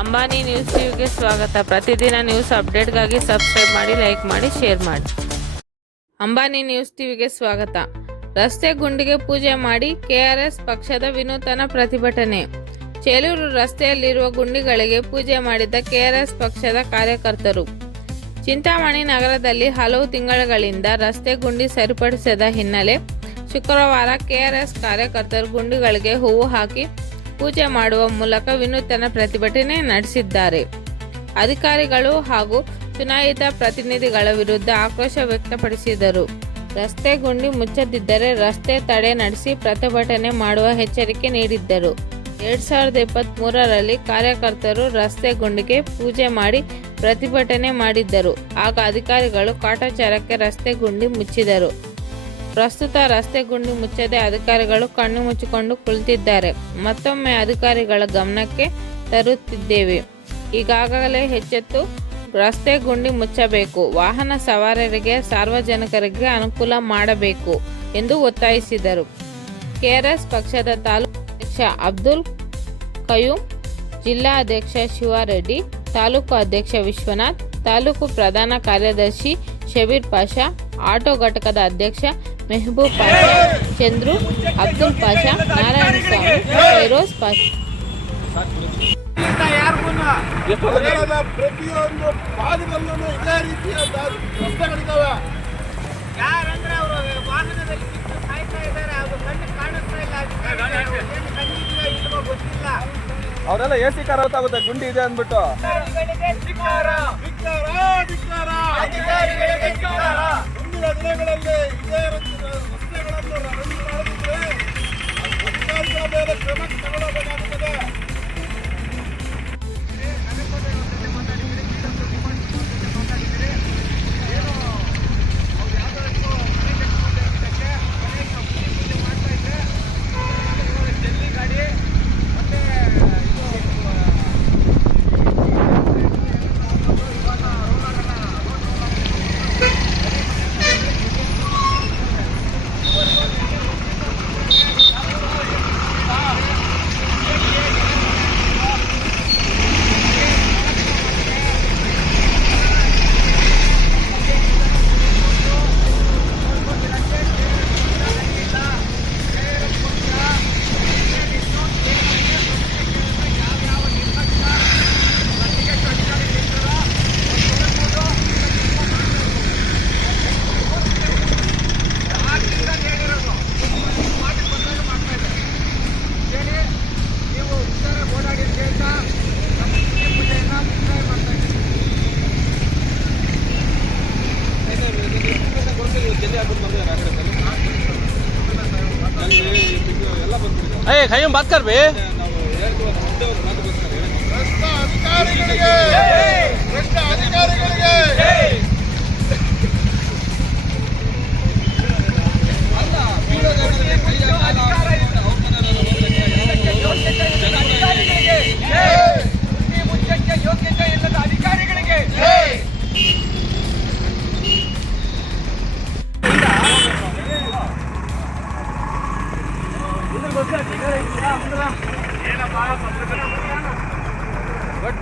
Ambani news ಟಿವಿಗೆ ಸ್ವಾಗತ. ಪ್ರತಿದಿನ ನ್ಯೂಸ್ ಅಪ್ಡೇಟ್ಗಾಗಿ ಸಬ್ಸ್ಕ್ರೈಬ್ ಮಾಡಿ, ಲೈಕ್ ಮಾಡಿ, ಶೇರ್ ಮಾಡಿ. ಅಂಬಾನಿ ನ್ಯೂಸ್ ಟಿವಿಗೆ ಸ್ವಾಗತ. ರಸ್ತೆ ಗುಂಡಿಗೆ ಪೂಜೆ ಮಾಡಿ ಕೆಆರ್ಎಸ್ ಪಕ್ಷದ ವಿನೂತನ ಪ್ರತಿಭಟನೆ. ಚೇಲೂರು ರಸ್ತೆಯಲ್ಲಿರುವ ಗುಂಡಿಗಳಿಗೆ ಪೂಜೆ ಮಾಡಿದ ಕೆಆರ್ಎಸ್ ಪಕ್ಷದ ಕಾರ್ಯಕರ್ತರು. ಚಿಂತಾಮಣಿ ನಗರದಲ್ಲಿ ಹಲವು ತಿಂಗಳುಗಳಿಂದ ರಸ್ತೆ ಗುಂಡಿ ಸರಿಪಡಿಸದ ಹಿನ್ನೆಲೆ ಶುಕ್ರವಾರ ಕೆಆರ್ಎಸ್ ಕಾರ್ಯಕರ್ತರು ಗುಂಡಿಗಳಿಗೆ ಹೂವು ಹಾಕಿ ಪೂಜೆ ಮಾಡುವ ಮೂಲಕ ವಿನೂತನ ಪ್ರತಿಭಟನೆ ನಡೆಸಿದ್ದಾರೆ. ಅಧಿಕಾರಿಗಳು ಹಾಗೂ ಚುನಾಯಿತ ಪ್ರತಿನಿಧಿಗಳ ವಿರುದ್ಧ ಆಕ್ರೋಶ ವ್ಯಕ್ತಪಡಿಸಿದರು. ರಸ್ತೆ ಗುಂಡಿ ಮುಚ್ಚದಿದ್ದರೆ ರಸ್ತೆ ತಡೆ ನಡೆಸಿ ಪ್ರತಿಭಟನೆ ಮಾಡುವ ಎಚ್ಚರಿಕೆ ನೀಡಿದ್ದರು. ಎರಡ್ ಸಾವಿರದ ಇಪ್ಪತ್ತ್ ಮೂರರಲ್ಲಿ ಕಾರ್ಯಕರ್ತರು ರಸ್ತೆ ಗುಂಡಿಗೆ ಪೂಜೆ ಮಾಡಿ ಪ್ರತಿಭಟನೆ ಮಾಡಿದ್ದರು. ಆಗ ಅಧಿಕಾರಿಗಳು ಕಾಟಾಚಾರಕ್ಕೆ ರಸ್ತೆ ಗುಂಡಿ ಮುಚ್ಚಿದರು. ಪ್ರಸ್ತುತ ರಸ್ತೆ ಗುಂಡಿ ಮುಚ್ಚದೆ ಅಧಿಕಾರಿಗಳು ಕಣ್ಣು ಮುಚ್ಚಿಕೊಂಡು ಕುಳಿತಿದ್ದಾರೆ. ಮತ್ತೊಮ್ಮೆ ಅಧಿಕಾರಿಗಳ ಗಮನಕ್ಕೆ ತರುತ್ತಿದ್ದೇವೆ. ಈಗಾಗಲೇ ಹೆಚ್ಚೆತ್ತು ರಸ್ತೆ ಗುಂಡಿ ಮುಚ್ಚಬೇಕು. ವಾಹನ ಸವಾರರಿಗೆ, ಸಾರ್ವಜನಿಕರಿಗೆ ಅನುಕೂಲ ಮಾಡಬೇಕು ಎಂದು ಒತ್ತಾಯಿಸಿದರು. ಕೆಆರ್ಎಸ್ ಪಕ್ಷದ ತಾಲೂಕು ಅಧ್ಯಕ್ಷ ಅಬ್ದುಲ್ ಕಯೂಂ, ಜಿಲ್ಲಾ ಅಧ್ಯಕ್ಷ ಶಿವಾರೆಡ್ಡಿ, ತಾಲೂಕು ಅಧ್ಯಕ್ಷ ವಿಶ್ವನಾಥ್, ತಾಲೂಕು ಪ್ರಧಾನ ಕಾರ್ಯದರ್ಶಿ ಶಬೀರ್ ಪಾಷಾ ಆಟೋ ಘಟಕದ ಅಧ್ಯಕ್ಷ ಮೆಹಬೂಬ್ ಪಾಷಾ ಚಂದ್ರು ಅಬ್ದುಲ್ ಪಾಷಾ ನಾರಾಯಣಸ್ವಾಮಿ ಫೈರೋಜ್ ಪಾಷಾ ನಗರದ ಪ್ರತಿಯೊಂದು ಭಾಗದಲ್ಲೂ ಇದೇ ರೀತಿಯ ದ- ರಸ್ತೆಗಳಿದ್ದಾವೆ ಯಾರಂದ್ರೆ ಅವರು ವಾಹನದಲ್ಲಿ ಬಿದ್ದು ಸಾಯ್ತಾ ಇದ್ದಾರೆ ಅದು ಕಣ್ಣು ಕಾಣಿಸ್ತಾ ಇಲ್ಲ ಅಧಿಕಾರಿಗಳು. ಏನು ಕಣ್ಣಿದೆಯೋ ಇಲ್ವೋ ಗೊತ್ತಿಲ್ಲ ಅವರೆಲ್ಲ ಎ ಸಿ ಕಾರ್ ಆಗುತ್ತೆ ಗುಂಡಿ ಇದೆ ಅಂದ್ಬಿಟ್ಟು ಮುಂದಿನ ದಿನಗಳಲ್ಲಿ ಇದೇ ಮೇಲೆ ಕ್ರಮ ಏ ಖೈಯಂ ಬಾತ್ ಕರ್ ಬೇ ಭ್ರಷ್ಟ ಅಧಿಕಾರಿಗಳಿಗೆ ಭ್ರಷ್ಟ ಅಧಿಕಾರಿಗಳಿಗೆ